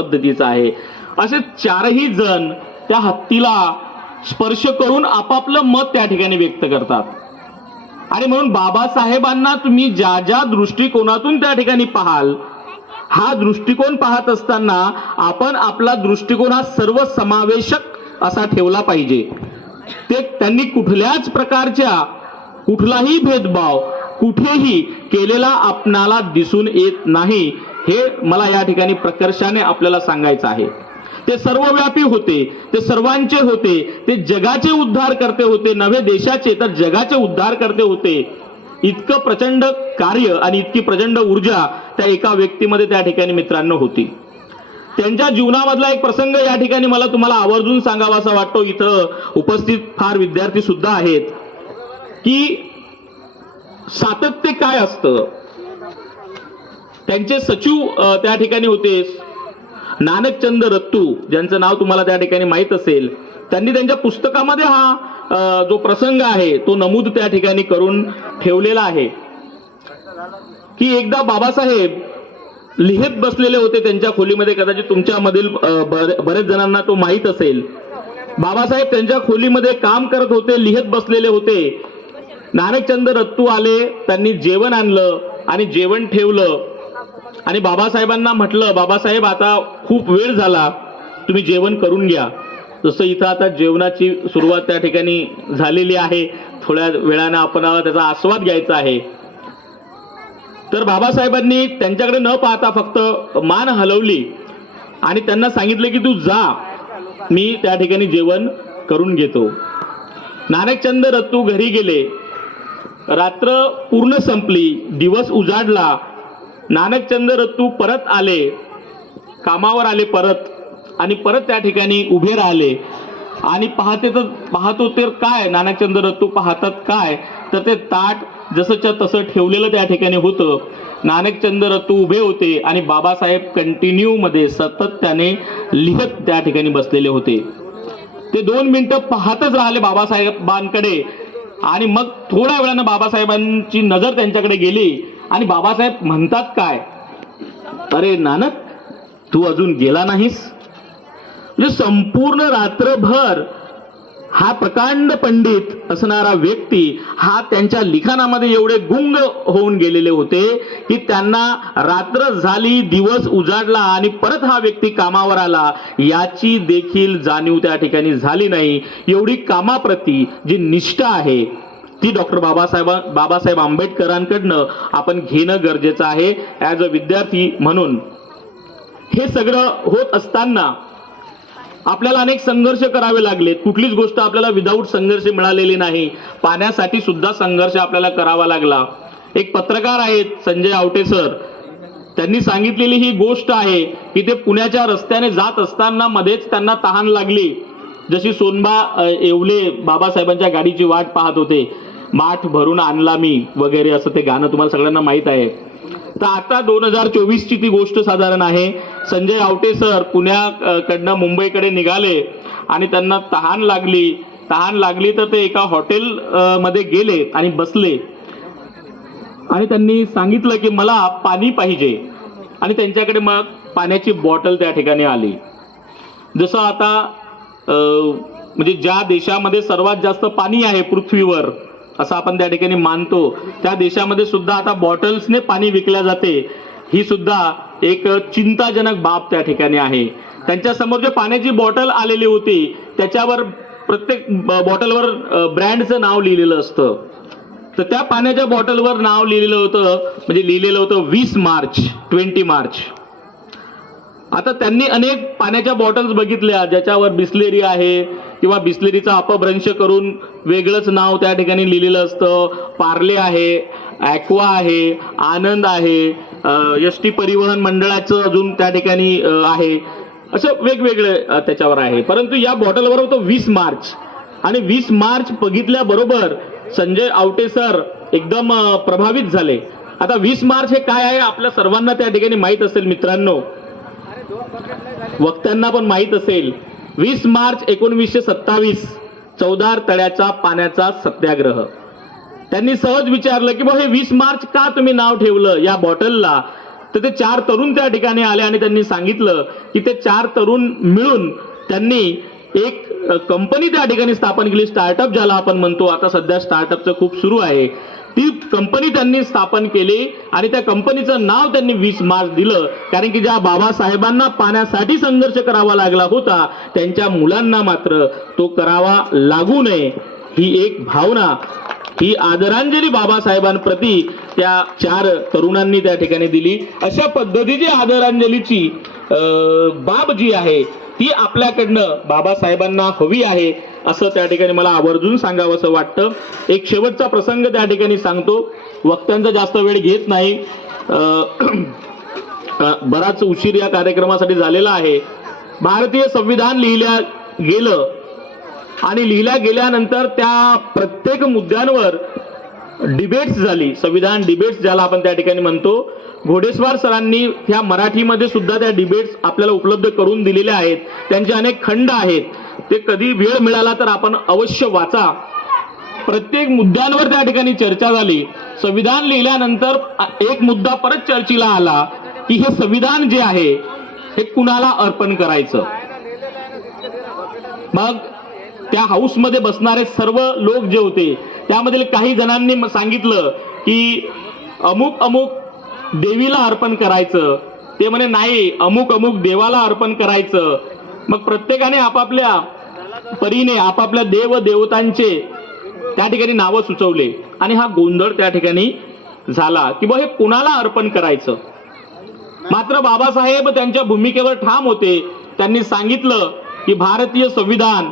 पद्धतीचा आहे. असे चारही जण त्या हत्तीला स्पर्श करून आपापलं मत त्या ठिकाणी व्यक्त करतात. आणि म्हणून बाबासाहेबांना तुम्ही ज्या ज्या दृष्टिकोनातून त्या ठिकाणी पाहाल, हा दृष्टिकोन पाहत असताना आपण आपला दृष्टिकोन हा सर्वसमावेशक असा ठेवला पाहिजे. ते त्यांनी कुठल्याच प्रकारच्या कुठलाही भेदभाव कुठेही केलेला आपणाला दिसून येत नाही, हे मला या ठिकाणी प्रकर्षाने आपल्याला सांगायचं आहे. ते सर्वव्यापी होते, ते सर्वांचे होते, ते जगाचे उद्धार करते होते, नव्हे देशाचे तर जगाचे उद्धार करते होते. इतकं प्रचंड कार्य आणि इतकी प्रचंड ऊर्जा त्या एका व्यक्तीमध्ये त्या ठिकाणी मित्रांनो होती. त्यांच्या जीवनामधला एक प्रसंग या ठिकाणी मला तुम्हाला आवर्जून सांगावासा वाटतो. इथं उपस्थित फार विद्यार्थी सुद्धा आहेत की सातत्य काय असतं. त्यांचे सचिव त्या ठिकाणी होते नानकचंद रत्तू, ज्यांचं नाव तुम्हाला त्या ठिकाणी माहीत असेल. त्यांनी त्यांच्या पुस्तकामध्ये हा जो प्रसंग आहे तो नमूद त्या ठिकाणी करून ठेवलेला आहे की एकदा बाबासाहेब लिहित बसलेले होते त्यांच्या खोलीमध्ये. कदाचित तुमच्यामधील बरेच जणांना तो माहीत असेल. बाबासाहेब त्यांच्या खोलीमध्ये काम करत होते, लिहित बसलेले होते. नानकचंद रत्तू आले, त्यांनी जेवण आणलं आणि जेवण ठेवलं आणि बाबासाहेबांना म्हटलं, बाबासाहेब आता खूप वेळ झाला, तुम्ही जेवण करून घ्या. जसं इथं आता जेवणाची सुरुवात त्या ठिकाणी झालेली आहे, थोड्या वेळानं आपणाला त्याचा आस्वाद घ्यायचा आहे. तर बाबासाहेबांनी त्यांच्याकडे न पाहता फक्त मान हलवली आणि त्यांना सांगितलं की तू जा, मी त्या ठिकाणी जेवण करून घेतो. नानकचंद रत्तू घरी गेले. रात्र पूर्ण संपली, दिवस उजाडला. नानकचंद रत्तू परत आले, कामावर आले परत आणि परत त्या ठिकाणी उभे राहिले आणि पाहतो तर काय, नानकचंद रत्तू पाहतात काय, तर ते ताट जसंच्या तसं ठेवलेलं त्या ठिकाणी होतं. नानकचंद रत्तू उभे होते आणि बाबासाहेब कंटिन्यू मध्ये सातत्याने लिहत त्या ठिकाणी बसलेले होते. ते 2 मिनिटं पाहतच राहिले बाबासाहेबांकडे आणि मग थोड्या वेळानं बाबासाहेबांची नजर त्यांच्याकडे गेली आणि बाबासाहेब म्हणतात काय, अरे नानक, तू अजून गेला नाहीस. म्हणजे संपूर्ण रात्रभर हा प्रकांड पंडित असणारा व्यक्ती हा त्यांच्या लिखाणामध्ये एवढे गुंग होऊन गेलेले होते की त्यांना रात्र झाली, दिवस उजाडला आणि परत हा व्यक्ती कामावर आला याची देखील जाणीव त्या ठिकाणी झाली नाही. एवढी कामाप्रती जी निष्ठा आहे ती डॉक्टर बाबासाहेब आंबेडकरांकडनं आपण घेणं गरजेचं आहे ॲज अ विद्यार्थी म्हणून. हे सगळं होत असताना आपल्याला अनेक संघर्ष करावे लागलेत. कुठलीच गोष्ट आपल्याला विदाऊट संघर्ष मिळालेली नाही. पाण्यासाठी सुद्धा संघर्ष आपल्याला करावा लागला. एक पत्रकार आहेत संजय आवटे सर, त्यांनी सांगितलेली ही गोष्ट आहे की ते पुण्याच्या रस्त्याने जात असताना मध्येच त्यांना तहान लागली. जशी सोनबा येवले बाबासाहेबांच्या गाडीची वाट पाहत होते, माठ भरून आणला मी वगैरे असं ते गाणं तुम्हाला सगळ्यांना माहीत आहे. तर आता 2024 ची ती गोष्ट साधारण आहे. संजय आवटे सर पुण्याकडनं मुंबईकडे निघाले आणि त्यांना तहान लागली तर ते एका हॉटेल मध्ये गेले आणि बसले आणि त्यांनी सांगितलं की मला पाणी पाहिजे आणि त्यांच्याकडे मग पाण्याची बॉटल त्या ठिकाणी आली. जसं आता म्हणजे ज्या देशामध्ये सर्वात जास्त पाणी आहे पृथ्वीवर असं आपण त्या ठिकाणी मानतो, त्या देशामध्ये सुद्धा आता बॉटल्सने पाणी विकल्या जाते. ही सुद्धा एक चिंताजनक बाब त्या ठिकाणी आहे. त्यांच्या समोर जे पाण्याची बॉटल आलेली होती त्याच्यावर प्रत्येक बॉटलवर ब्रँडचं नाव लिहिलेलं असतं. तर त्या पाण्याच्या बॉटलवर नाव लिहिलेलं होतं, म्हणजे लिहिलेलं होतं 20 मार्च. आता त्यांनी अनेक पाण्याच्या बॉटल्स बघितल्या ज्याच्यावर बिस्लेरी आहे किंवा बिस्लेरीचा अपभ्रंश करून वेगळंच नाव त्या ठिकाणी लिहिलेलं असतं. पार्ले आहे, ॲक्वा आहे, आनंद आहे, एसटी परिवहन मंडळाचं अजून त्या ठिकाणी आहे, असं वेगवेगळे त्याच्यावर आहे. परंतु या बॉटलवर होतं 20 मार्च आणि 20 मार्च बघितल्याबरोबर संजय आवटे सर एकदम प्रभावित झाले. आता 20 मार्च हे काय आहे आपल्या सर्वांना त्या ठिकाणी माहीत असेल मित्रांनो, वक्त्यांना पण माहीत असेल. 20 मार्च 1927 चौदार तळ्याचा पाण्याचा सत्याग्रह. त्यांनी सहज विचारलं की हे 20 मार्च का तुम्ही नाव ठेवलं या बॉटलला. तर ते 4 तरुण त्या ठिकाणी आले आणि त्यांनी सांगितलं की ते 4 तरुण मिळून त्यांनी एक कंपनी त्या ठिकाणी स्थापन केली, स्टार्टअप ज्याला आपण म्हणतो. आता सध्या स्टार्टअपचं खूप सुरू आहे. ती कंपनी त्यांनी स्थापन केली आणि त्या कंपनीचं नाव त्यांनी 20 मार्च दिलं, कारण की ज्या बाबासाहेबांना पाण्यासाठी संघर्ष करावा लागला होता त्यांच्या मुलांना मात्र तो करावा लागू नये, ही एक भावना, ही आदरांजली बाबासाहेबांप्रती त्या 4 तरुणांनी त्या ठिकाणी दिली. अशा पद्धतीची आदरांजलीची बाब जी आहे ती आपल्याकडनं बाबासाहेबांना हवी आहे, असं त्या ठिकाणी मला आवर्जून सांगावं असं वाटतं. एक शेवटचा प्रसंग त्या ठिकाणी सांगतो, वक्त्यांचा जास्त वेळ घेत नाही. बराच उशीर या कार्यक्रमासाठी झालेला आहे. भारतीय संविधान लिहिल्या गेलं आणि लिहिल्या गेल्यानंतर त्या प्रत्येक मुद्द्यांवर डिबेट्स झाली, संविधान डिबेट्स ज्याला आपण त्या ठिकाणी म्हणतो. घोडेस्वार सरांनी ह्या मराठीमध्ये सुद्धा त्या डिबेट्स आपल्याला उपलब्ध करून दिलेल्या आहेत. त्यांचे अनेक खंड आहेत, ते कधी वेळ मिळाला तर आपण अवश्य वाचा. प्रत्येक मुद्द्यांवर त्या ठिकाणी चर्चा झाली. संविधान लिहिल्यानंतर एक मुद्दा परत चर्चेला आला की हे संविधान जे आहे हे कुणाला अर्पण करायचं. मग त्या हाऊसमध्ये बसणारे सर्व लोक जे होते त्यामधील काही जणांनी सांगितलं की अमुक अमुक देवीला अर्पण करायचं, ते म्हणे नाही अमुक अमुक देवाला अर्पण करायचं. मग प्रत्येकाने आपापल्या परीने आपापल्या देव देवतांचे त्या ठिकाणी नावं सुचवले आणि हा गोंधळ त्या ठिकाणी झाला की हे कुणाला अर्पण करायचं. मात्र बाबासाहेब त्यांच्या भूमिकेवर ठाम होते. त्यांनी सांगितलं की भारतीय संविधान